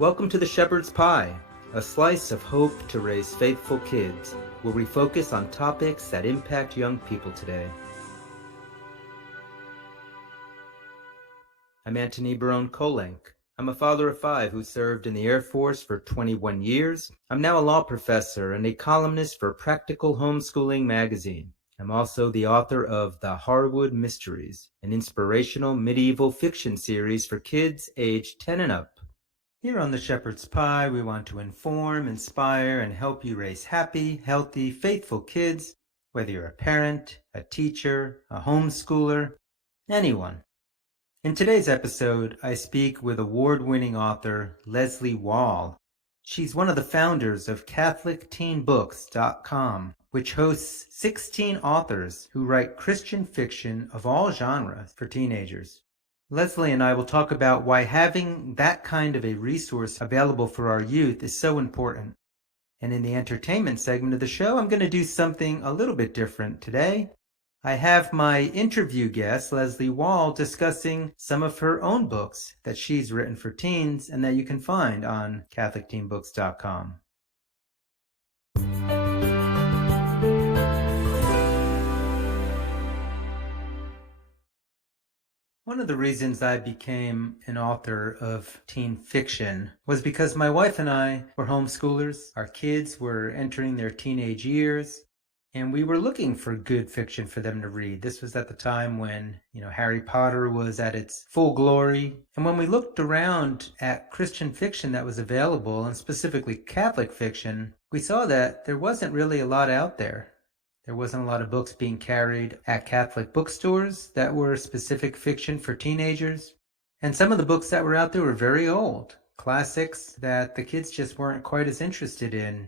Welcome to the Shepherd's Pie, a slice of hope to raise faithful kids, where we focus on topics that impact young people today. I'm Amina Kolenc. I'm a father of 5 who served in the Air Force for 21 years. I'm now a law professor and a columnist for Practical Homeschooling magazine. I'm also the author of The Harwood Mysteries, an inspirational medieval fiction series for kids aged 10 and up. Here on the Shepherd's Pie, we want to inform, inspire, and help you raise happy, healthy, faithful kids, whether you're a parent, a teacher, a homeschooler, anyone. In today's episode, I speak with award-winning author Leslie Wall. She's one of the founders of CatholicTeenBooks.com, which hosts 16 authors who write Christian fiction of all genres for teenagers. Leslie and I will talk about why having that kind of a resource available for our youth is so important. And in the entertainment segment of the show, I'm going to do something a little bit different today. I have my interview guest, Leslie Wall, discussing some of her own books that she's written for teens and that you can find on CatholicTeenBooks.com. One of the reasons I became an author of teen fiction was because my wife and I were homeschoolers. Our kids were entering their teenage years, and we were looking for good fiction for them to read. This was at the time when, Harry Potter was at its full glory. And when we looked around at Christian fiction that was available, and specifically Catholic fiction, we saw that there wasn't really a lot out there. There wasn't a lot of books being carried at Catholic bookstores that were specific fiction for teenagers. And some of the books that were out there were very old, classics that the kids just weren't quite as interested in.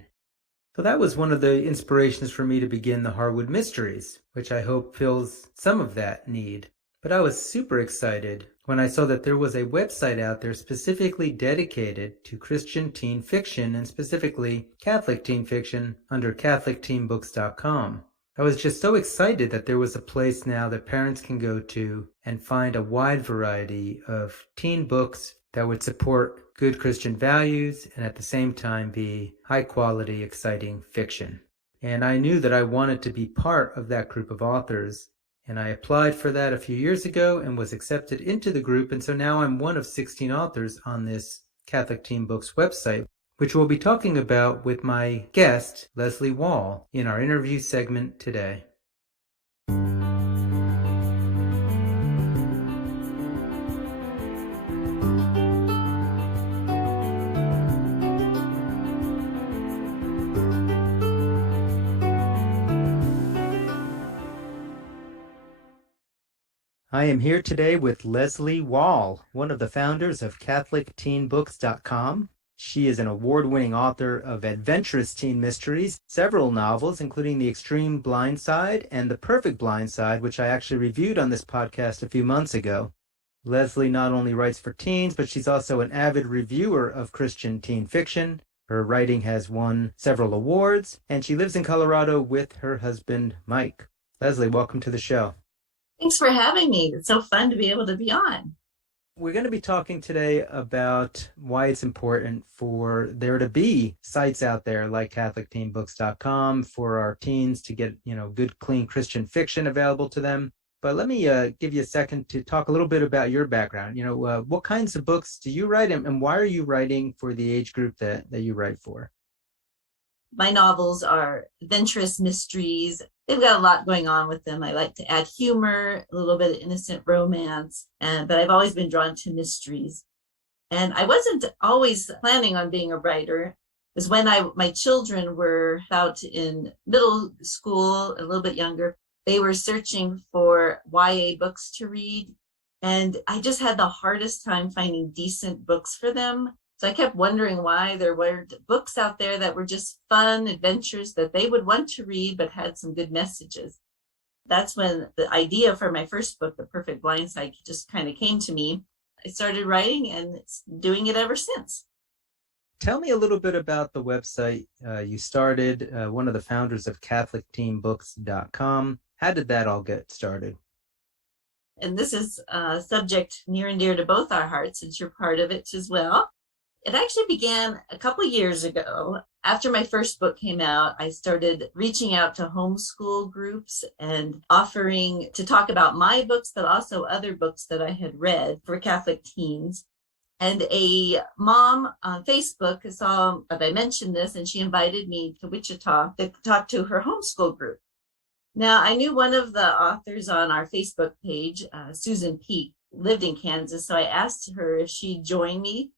So that was one of the inspirations for me to begin the Harwood Mysteries, which I hope fills some of that need. But I was super excited when I saw that there was a website out there specifically dedicated to Christian teen fiction, and specifically Catholic teen fiction, under CatholicTeenBooks.com. I was just so excited that there was a place now that parents can go to and find a wide variety of teen books that would support good Christian values and at the same time be high quality, exciting fiction. And I knew that I wanted to be part of that group of authors, and I applied for that a few years ago and was accepted into the group, and so now I'm one of 16 authors on this Catholic Teen Books website, which we'll be talking about with my guest, Leslie Wall, in our interview segment today. I am here today with Leslie Wall, one of the founders of CatholicTeenBooks.com. She is an award-winning author of adventurous teen mysteries, several novels, including The Extreme Blind Side and The Perfect Blind Side, which I actually reviewed on this podcast a few months ago. Leslie not only writes for teens, but she's also an avid reviewer of Christian teen fiction. Her writing has won several awards, and she lives in Colorado with her husband, Mike. Leslie, welcome to the show. Thanks for having me. It's so fun to be able to be on. We're going to be talking today about why it's important for there to be sites out there like CatholicTeenBooks.com for our teens to get, good, clean Christian fiction available to them. But let me give you a second to talk a little bit about your background. What kinds of books do you write, and why are you writing for the age group that you write for? My novels are adventurous mysteries. They've got a lot going on with them. I like to add humor, a little bit of innocent romance, but I've always been drawn to mysteries. And I wasn't always planning on being a writer. It was when my children were out in middle school, a little bit younger. They were searching for YA books to read, and I just had the hardest time finding decent books for them. So I kept wondering why there weren't books out there that were just fun adventures that they would want to read, but had some good messages. That's when the idea for my first book, The Perfect Blind Side, just kind of came to me. I started writing and doing it ever since. Tell me a little bit about the website you started, one of the founders of CatholicTeenBooks.com. How did that all get started? And this is a subject near and dear to both our hearts, since you're part of it as well. It actually began a couple years ago. After my first book came out, I started reaching out to homeschool groups and offering to talk about my books, but also other books that I had read for Catholic teens. And a mom on Facebook saw that I mentioned this, and she invited me to Wichita to talk to her homeschool group. Now, I knew one of the authors on our Facebook page, Susan Peak, lived in Kansas. So I asked her if she'd join me.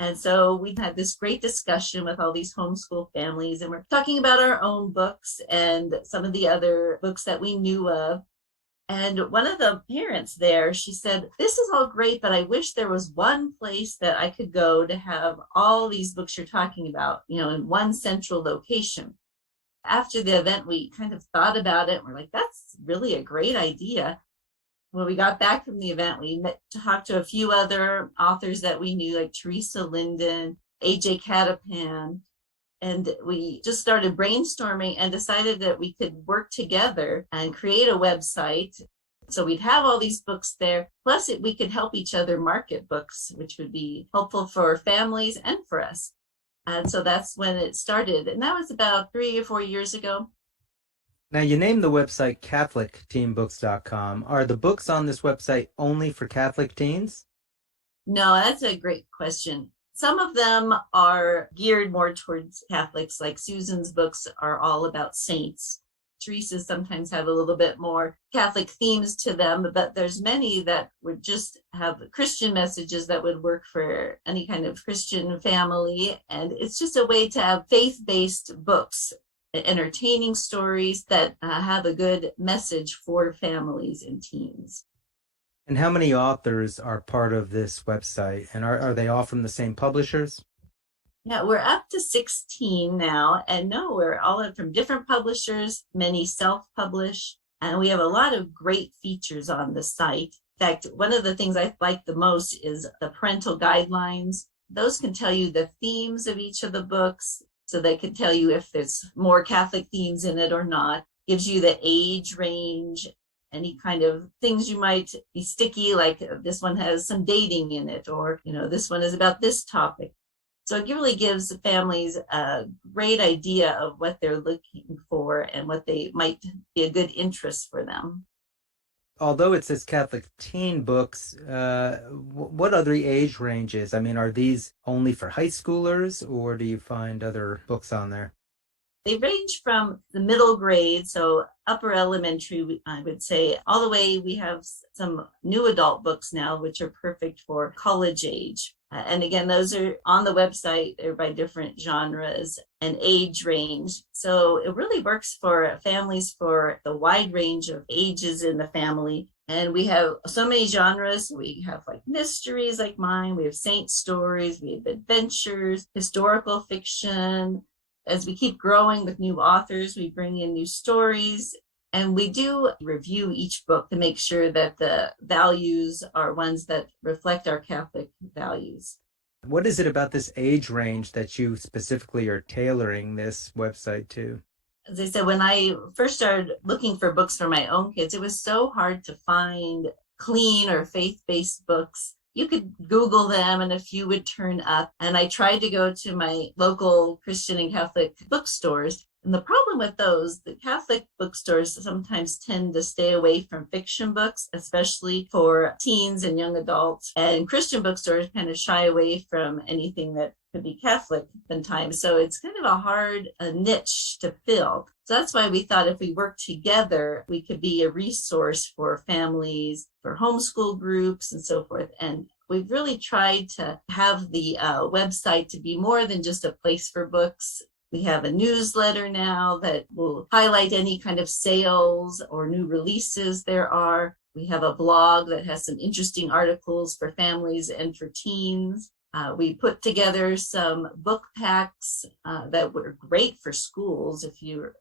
And so we had this great discussion with all these homeschool families, and we're talking about our own books and some of the other books that we knew of. And one of the parents there, she said, "This is all great, but I wish there was one place that I could go to have all these books you're talking about, in one central location." After the event, we kind of thought about it. And we're like, that's really a great idea. When we got back from the event, we talked to a few other authors that we knew, like Teresa Linden, AJ Catapan, and we just started brainstorming and decided that we could work together and create a website. So we'd have all these books there, plus we could help each other market books, which would be helpful for families and for us. And so that's when it started. And that was about 3 or 4 years ago. Now, you named the website CatholicTeenBooks.com. Are the books on this website only for Catholic teens? No, that's a great question. Some of them are geared more towards Catholics, like Susan's books are all about saints. Teresa's sometimes have a little bit more Catholic themes to them, but there's many that would just have Christian messages that would work for any kind of Christian family. And it's just a way to have faith-based books, entertaining stories that have a good message for families and teens. And how many authors are part of this website? And are they all from the same publishers? Yeah, we're up to 16 now. And no, we're all from different publishers, many self-publish. And we have a lot of great features on the site. In fact, one of the things I like the most is the parental guidelines. Those can tell you the themes of each of the books. So they can tell you if there's more Catholic themes in it or not. Gives you the age range, any kind of things you might be sticky, like this one has some dating in it, or, this one is about this topic. So it really gives families a great idea of what they're looking for and what they might be a good interest for them. Although it says Catholic teen books, what other age ranges? I mean, are these only for high schoolers, or do you find other books on there? They range from the middle grade, so upper elementary, I would say, all the way. We have some new adult books now, which are perfect for college age. And again, those are on the website. They're by different genres and age range. So it really works for families for the wide range of ages in the family. And we have so many genres. We have like mysteries like mine. We have saint stories. We have adventures, historical fiction. As we keep growing with new authors, we bring in new stories. And we do review each book to make sure that the values are ones that reflect our Catholic values. What is it about this age range that you specifically are tailoring this website to? As I said, when I first started looking for books for my own kids, it was so hard to find clean or faith-based books. You could Google them and a few would turn up. And I tried to go to my local Christian and Catholic bookstores. And the problem with those, the Catholic bookstores sometimes tend to stay away from fiction books, especially for teens and young adults. And Christian bookstores kind of shy away from anything that could be Catholic sometimes. So it's kind of a hard niche to fill. So that's why we thought if we worked together, we could be a resource for families, for homeschool groups, and so forth. And we've really tried to have the website to be more than just a place for books. We have a newsletter now that will highlight any kind of sales or new releases there are. We have a blog that has some interesting articles for families and for teens. We put together some book packs that were great for schools if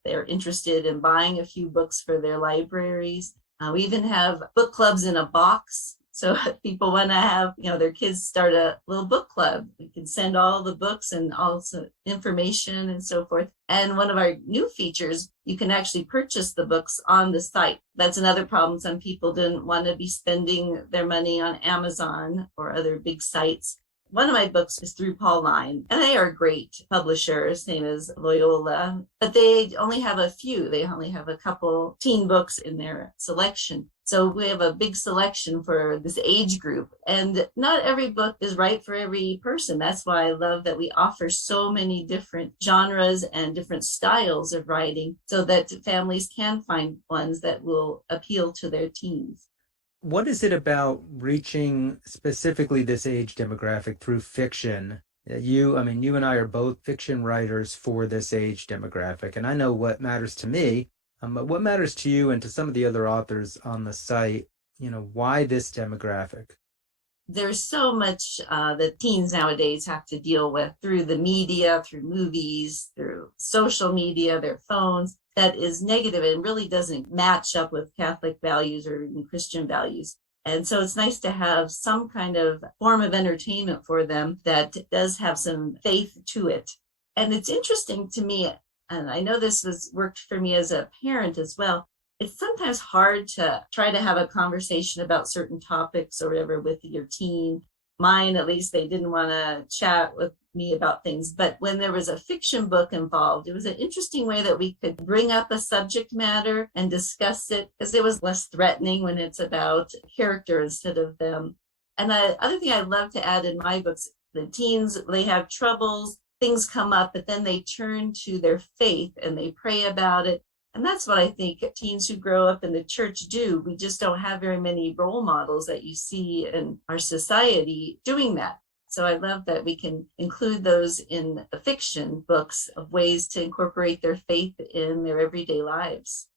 they're interested in buying a few books for their libraries. We even have book clubs in a box. So if people want to have, their kids start a little book club, we can send all the books and also information and so forth. And one of our new features, you can actually purchase the books on the site. That's another problem. Some people didn't want to be spending their money on Amazon or other big sites. One of my books is through Paul Line, and they are great publishers, same as Loyola, but they only have a few. They only have a couple teen books in their selection. So we have a big selection for this age group, and not every book is right for every person. That's why I love that we offer so many different genres and different styles of writing so that families can find ones that will appeal to their teens. What is it about reaching specifically this age demographic through fiction? You and I are both fiction writers for this age demographic, and I know what matters to me, but what matters to you and to some of the other authors on the site, why this demographic? There's so much that teens nowadays have to deal with through the media, through movies, through social media, their phones, that is negative and really doesn't match up with Catholic values or even Christian values. And so it's nice to have some kind of form of entertainment for them that does have some faith to it. And it's interesting to me, and I know this was worked for me as a parent as well, it's sometimes hard to try to have a conversation about certain topics or whatever with your teen. Mine, at least, they didn't want to chat with me about things. But when there was a fiction book involved, it was an interesting way that we could bring up a subject matter and discuss it because it was less threatening when it's about character instead of them. And the other thing I love to add in my books, the teens, they have troubles, things come up, but then they turn to their faith and they pray about it, and that's what I think teens who grow up in the church do. We just don't have very many role models that you see in our society doing that. So I love that we can include those in the fiction books of ways to incorporate their faith in their everyday lives.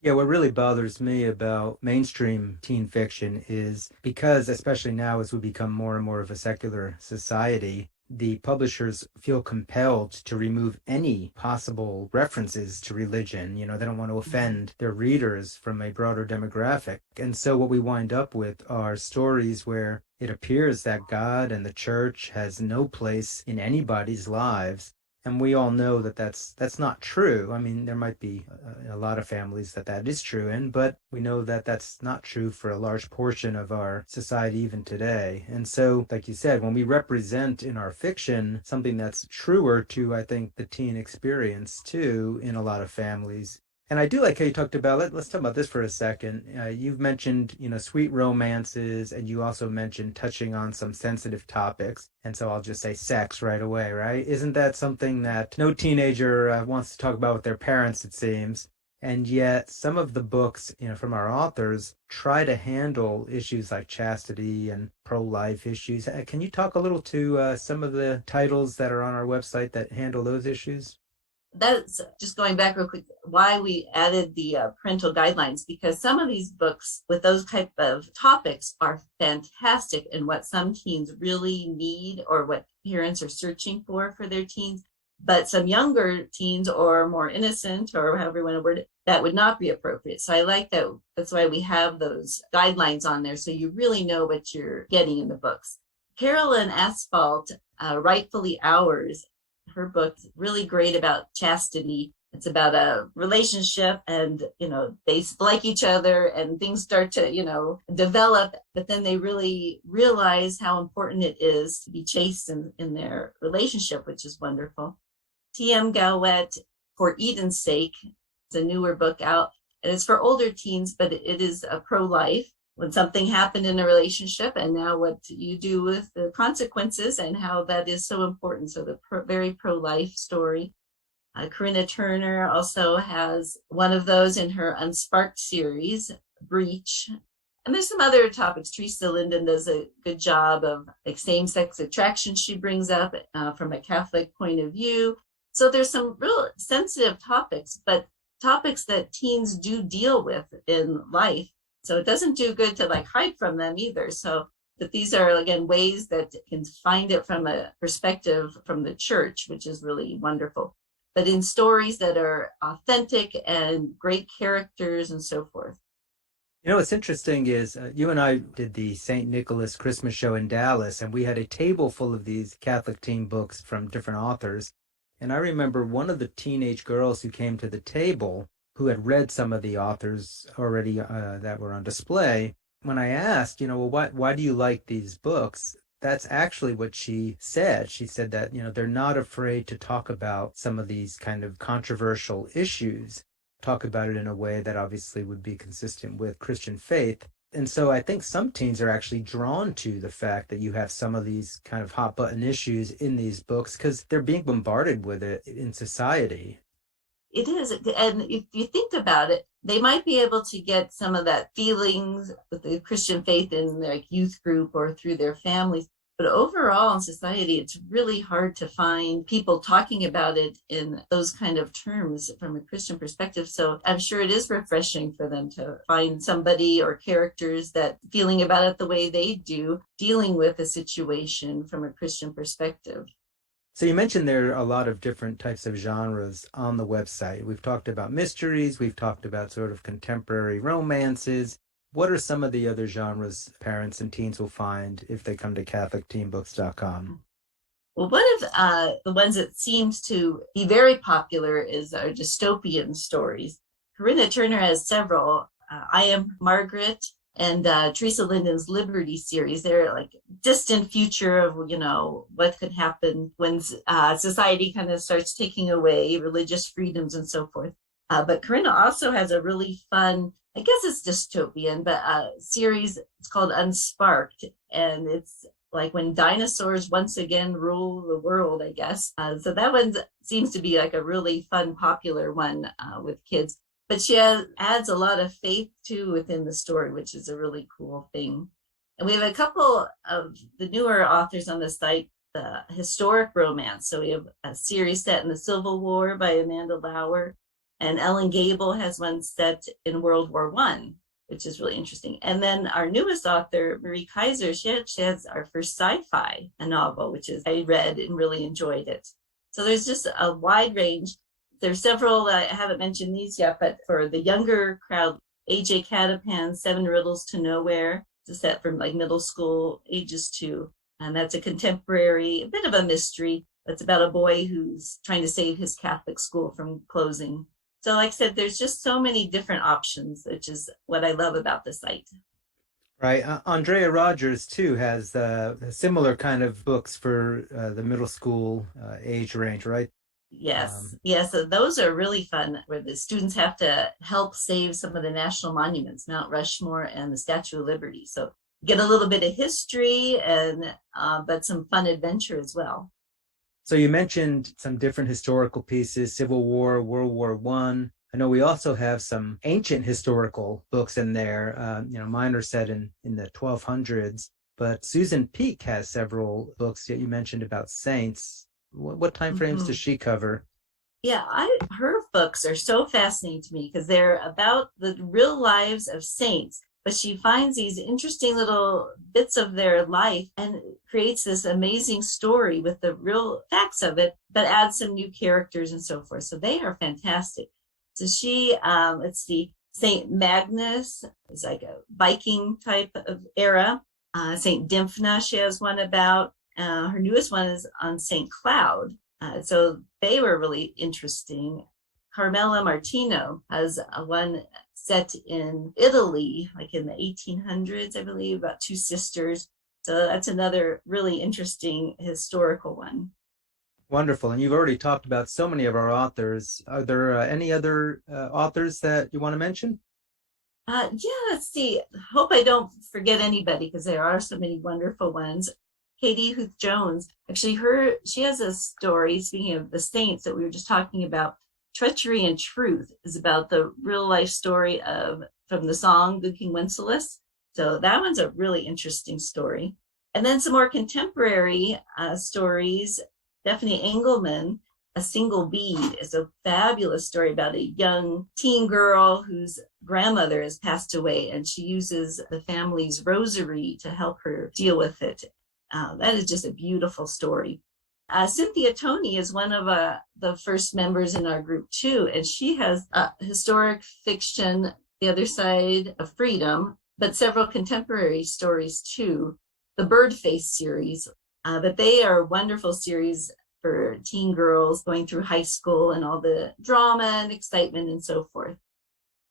Yeah, what really bothers me about mainstream teen fiction is because, especially now as we become more and more of a secular society, the publishers feel compelled to remove any possible references to religion. They don't want to offend their readers from a broader demographic. And so what we wind up with are stories where it appears that God and the church has no place in anybody's lives, and we all know that that's not true. I mean, there might be a lot of families that is true in, but we know that that's not true for a large portion of our society even today. And so, like you said, when we represent in our fiction something that's truer to, I think, the teen experience too in a lot of families. And I do like how you talked about it. Let's talk about this for a second. You've mentioned, sweet romances, and you also mentioned touching on some sensitive topics. And so I'll just say sex right away, right? Isn't that something that no teenager wants to talk about with their parents, it seems? And yet some of the books, from our authors try to handle issues like chastity and pro-life issues. Can you talk a little to some of the titles that are on our website that handle those issues? That's just going back real quick, why we added the parental guidelines, because some of these books with those type of topics are fantastic and what some teens really need or what parents are searching for their teens. But some younger teens or more innocent or however you want to word it, that would not be appropriate. So I like that. That's why we have those guidelines on there so you really know what you're getting in the books. Carol and Asphalt, Rightfully Ours, her book, really great about chastity. It's about a relationship and, they like each other and things start to, develop, but then they really realize how important it is to be chaste in their relationship, which is wonderful. T.M. Gowett, For Eden's Sake, it's a newer book out and it's for older teens, but it is a pro-life. When something happened in a relationship and now what you do with the consequences and how that is so important. So the very pro-life story. Corinna Turner also has one of those in her Unsparked series, Breach. And there's some other topics. Teresa Linden does a good job of like same-sex attraction she brings up from a Catholic point of view. So there's some real sensitive topics, but topics that teens do deal with in life. So it doesn't do good to like hide from them either. So that these are, again, ways that can find it from a perspective from the church, which is really wonderful. But in stories that are authentic and great characters and so forth. What's interesting is you and I did the St. Nicholas Christmas show in Dallas, and we had a table full of these Catholic teen books from different authors. And I remember one of the teenage girls who came to the table who had read some of the authors already that were on display. When I asked, well, why do you like these books? That's actually what she said. She said that, they're not afraid to talk about some of these kind of controversial issues, talk about it in a way that obviously would be consistent with Christian faith. And so I think some teens are actually drawn to the fact that you have some of these kind of hot button issues in these books because they're being bombarded with it in society. It is. And if you think about it, they might be able to get some of that feelings with the Christian faith in their youth group or through their families. But overall in society, it's really hard to find people talking about it in those kind of terms from a Christian perspective. So I'm sure it is refreshing for them to find somebody or characters that feeling about it the way they do, dealing with a situation from a Christian perspective. So you mentioned there are a lot of different types of genres on the website. We've talked about mysteries, we've talked about sort of contemporary romances. What are some of the other genres parents and teens will find if they come to CatholicTeenBooks.com? Well, one of the ones that seems to be very popular is our dystopian stories. Corinna Turner has several. I Am Margaret and Teresa Linden's Liberty series. They're like distant future of, what could happen when society kind of starts taking away religious freedoms and so forth. But Corinna also has a really fun, I guess it's dystopian, but series. It's called Unsparked, and it's like when dinosaurs once again rule the world, I guess. So that one seems to be like a really fun, popular one with kids. But she adds a lot of faith too within the story, which is a really cool thing. And we have a couple of the newer authors on the site, the historic romance. So we have a series set in the Civil War by Amanda Lauer, and Ellen Gable has one set in World War One, which is really interesting. And then our newest author, Marie Kaiser, she has our first sci-fi novel, which is I read and really enjoyed it. So there's just a wide range. There's several, I haven't mentioned these yet, but for the younger crowd, A.J. Catapan's Seven Riddles to Nowhere. It's a set from like middle school ages too. And that's a contemporary, a bit of a mystery. It's about a boy who's trying to save his Catholic school from closing. So like I said, there's just so many different options, which is what I love about the site. Right. Andrea Rogers, too, has similar kind of books for the middle school age range, right? Yes, Um, yes, so those are really fun where the students have to help save some of the national monuments, Mount Rushmore and the Statue of Liberty. So get a little bit of history and but some fun adventure as well. so you mentioned some different historical pieces, Civil War, World War One. I know we also have some ancient historical books in there. Mine are set in the 1200s, but Susan Peake has several books that you mentioned about saints. What time frames does Mhm. she cover? Yeah, her books are so fascinating to me because they're about the real lives of saints, but she finds these interesting little bits of their life and creates this amazing story with the real facts of it, but adds some new characters and so forth. So they are fantastic. So she, let's see, Saint Magnus is like a Viking type of era. Saint Dymphna, she has one about. Her newest one is on Saint Cloud, so they were really interesting. Carmela Martino has one set in Italy, like in the 1800s, I believe, about two sisters. So that's another really interesting historical one. Wonderful. And you've already talked about so many of our authors. Are there any other authors that you want to mention? Yeah, let's see. Hope I don't forget anybody because there are so many wonderful ones. Katie Huth Jones, actually, she has a story. Speaking of the saints that we were just talking about, Treachery and Truth is about the real life story of from the song Good King Wenceslas. So that one's a really interesting story. And then some more contemporary stories. Stephanie Engelman, A Single Bead, is a fabulous story about a young teen girl whose grandmother has passed away, and she uses the family's rosary to help her deal with it. That is just a beautiful story. Cynthia Tony is one of the first members in our group too, and she has historic fiction, The Other Side of Freedom, but several contemporary stories too. The Birdface series, but they are wonderful series for teen girls going through high school and all the drama and excitement and so forth.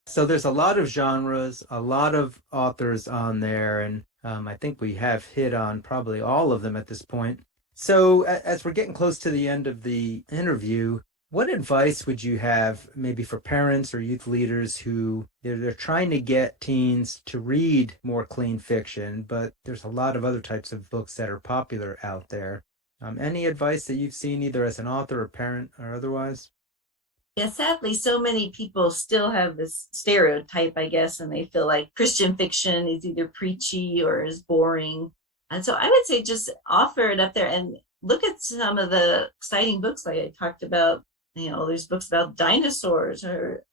So there's a lot of genres, a lot of authors on there, and I think we have hit on probably all of them at this point. So, as we're getting close to the end of the interview, what advice would you have maybe for parents or youth leaders who they're trying to get teens to read more clean fiction, but there's a lot of other types of books that are popular out there? Any advice that you've seen either as an author or parent or otherwise? Yeah, sadly, so many people still have this stereotype, I guess, and they feel like Christian fiction is either preachy or is boring. And so I would say just offer it up there and look at some of the exciting books like I talked about. There's books about dinosaurs, or,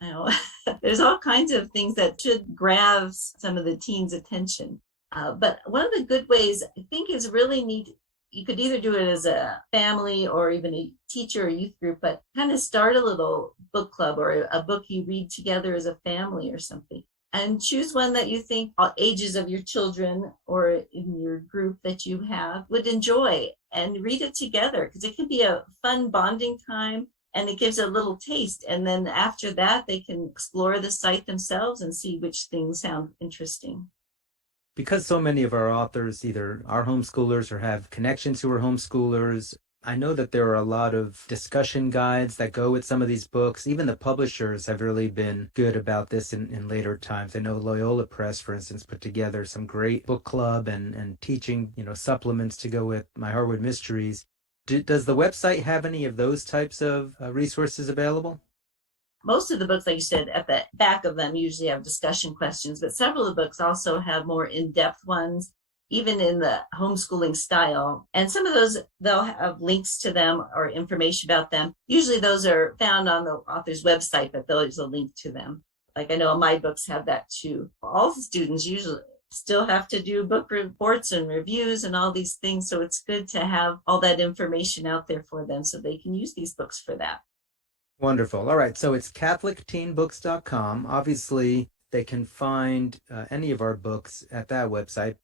there's all kinds of things that should grab some of the teens' attention. But one of the good ways I think is really neat. You could either do it as a family or even a teacher or youth group, but kind of start a little book club or a book you read together as a family or something. And choose one that you think all ages of your children or in your group that you have would enjoy, and read it together, because it can be a fun bonding time and it gives a little taste. And then after that, they can explore the site themselves and see which things sound interesting. Because so many of our authors either are homeschoolers or have connections who are homeschoolers, I know that there are a lot of discussion guides that go with some of these books. Even the publishers have really been good about this in later times. I know Loyola Press, for instance, put together some great book club and teaching, supplements to go with My Harwood Mysteries. Does the website have any of those types of resources available? Most of the books, like you said, at the back of them usually have discussion questions, but several of the books also have more in-depth ones, even in the homeschooling style. And some of those, they'll have links to them or information about them. Usually those are found on the author's website, but there's a link to them. Like I know my books have that too. All the students usually still have to do book reports and reviews and all these things. So it's good to have all that information out there for them so they can use these books for that. Wonderful. All right. So it's catholicteenbooks.com. Obviously, they can find any of our books at that website.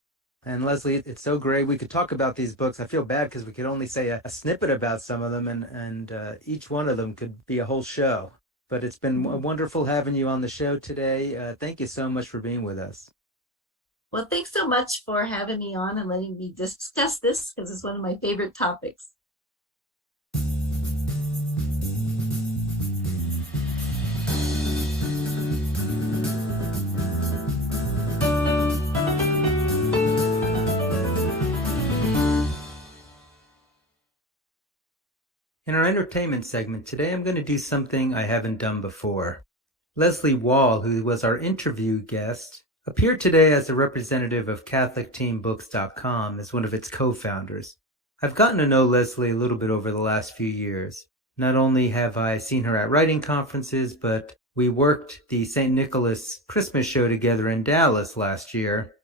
And Leslie, it's so great. We could talk about these books. I feel bad because we could only say a snippet about some of them, and each one of them could be a whole show. But it's been wonderful having you on the show today. Thank you so much for being with us. Well, thanks so much for having me on and letting me discuss this, because it's one of my favorite topics. In our entertainment segment today, I'm going to do something I haven't done before. Leslie Wall, who was our interview guest, appeared today as a representative of CatholicTeenBooks.com as one of its co-founders. I've gotten to know Leslie a little bit over the last few years. Not only have I seen her at writing conferences, but we worked the St. Nicholas Christmas show together in Dallas last year.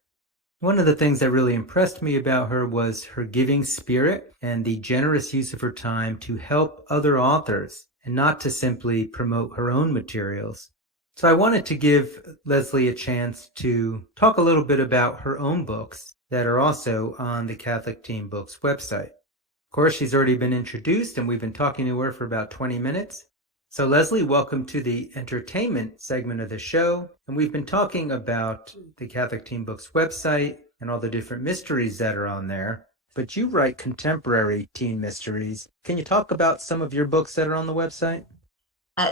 One of the things that really impressed me about her was her giving spirit and the generous use of her time to help other authors and not to simply promote her own materials. So I wanted to give Leslie a chance to talk a little bit about her own books that are also on the Catholic Teen Books website. Of course, she's already been introduced and we've been talking to her for about 20 minutes. So Leslie, welcome to the entertainment segment of the show. And we've been talking about the Catholic Teen Books website and all the different mysteries that are on there. But you write contemporary teen mysteries. Can you talk about some of your books that are on the website?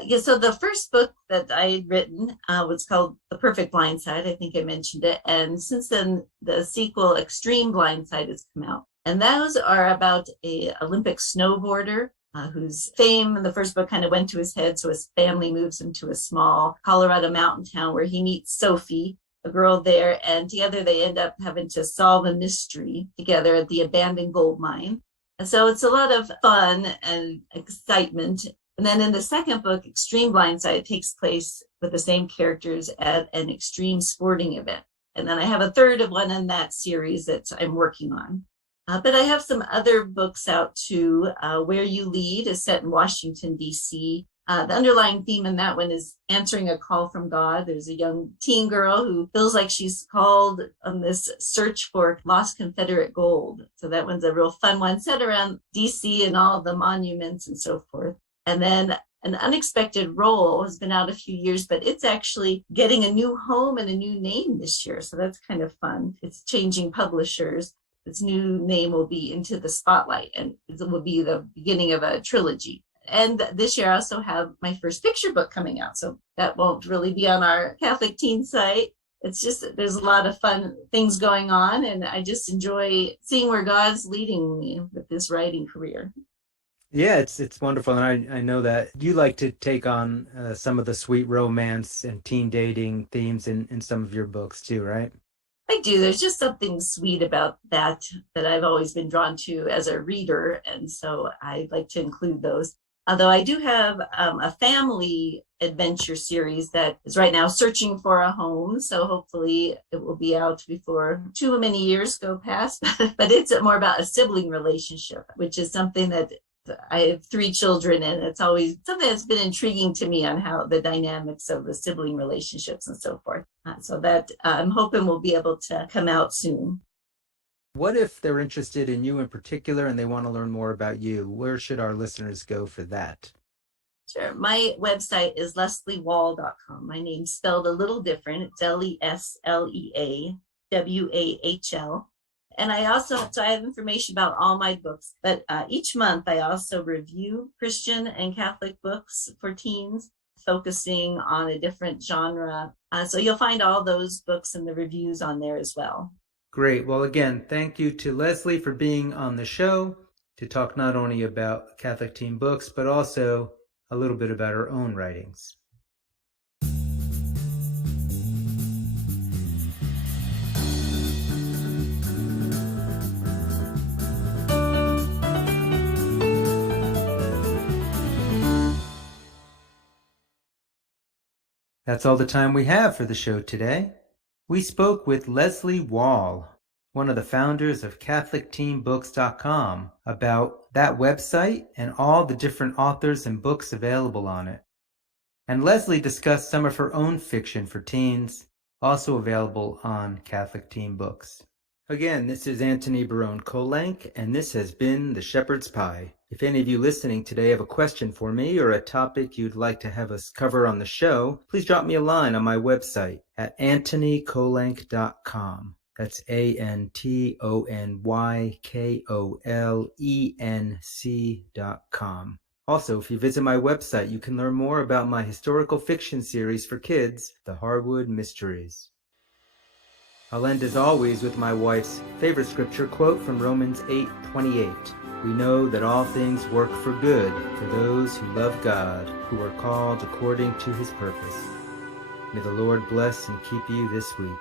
Yeah, so the first book that I had written was called The Perfect Blindside. I think I mentioned it. And since then, the sequel, Extreme Blindside, has come out. And those are about a Olympic snowboarder whose fame in the first book kind of went to his head. So his family moves him to a small Colorado mountain town where he meets Sophie, a girl there. And together they end up having to solve a mystery together at the abandoned gold mine. And so it's a lot of fun and excitement. And then in the second book, Extreme Blindside, it takes place with the same characters at an extreme sporting event. And then I have a third of one in that series that I'm working on. But I have some other books out too. Where You Lead is set in Washington, D.C. The underlying theme in that one is answering a call from God. There's a young teen girl who feels like she's called on this search for lost Confederate gold. So that one's a real fun one, set around D.C. and all the monuments and so forth. And then An Unexpected Role has been out a few years, but it's actually getting a new home and a new name this year. So that's kind of fun. It's changing publishers. Its new name will be Into the Spotlight, and it will be the beginning of a trilogy. And this year I also have my first picture book coming out. So that won't really be on our Catholic teen site. It's just, there's a lot of fun things going on. And I just enjoy seeing where God's leading me with this writing career. Yeah, it's wonderful, and I know that you like to take on some of the sweet romance and teen dating themes in some of your books too, right? I do. There's just something sweet about that I've always been drawn to as a reader. And so I like to include those. Although I do have a family adventure series that is right now searching for a home. So hopefully it will be out before too many years go past. But it's more about a sibling relationship, which is something that I have 3 children, and it's always something that's been intriguing to me on how the dynamics of the sibling relationships and so forth. So that I'm hoping will be able to come out soon. What if they're interested in you in particular and they want to learn more about you? Where should our listeners go for that? Sure. My website is lesliewall.com. My name's spelled a little different. It's LESLEAWAHL. And I have information about all my books, but each month I also review Christian and Catholic books for teens, focusing on a different genre. So you'll find all those books and the reviews on there as well. Great. Well, again, thank you to Leslie for being on the show to talk not only about Catholic teen books, but also a little bit about her own writings. That's all the time we have for the show today. We spoke with Leslie Wall, one of the founders of CatholicTeenBooks.com, about that website and all the different authors and books available on it. And Leslie discussed some of her own fiction for teens, also available on Catholic Teen Books. Again, this is Anthony Barone Kolenc, and this has been The Shepherd's Pie. If any of you listening today have a question for me or a topic you'd like to have us cover on the show, please drop me a line on my website at antonykolenc.com. That's AntonyKolenc.com. Also, if you visit my website, you can learn more about my historical fiction series for kids, The Harwood Mysteries. I'll end as always with my wife's favorite scripture quote from Romans 8:28. We know that all things work for good for those who love God, who are called according to his purpose. May the Lord bless and keep you this week.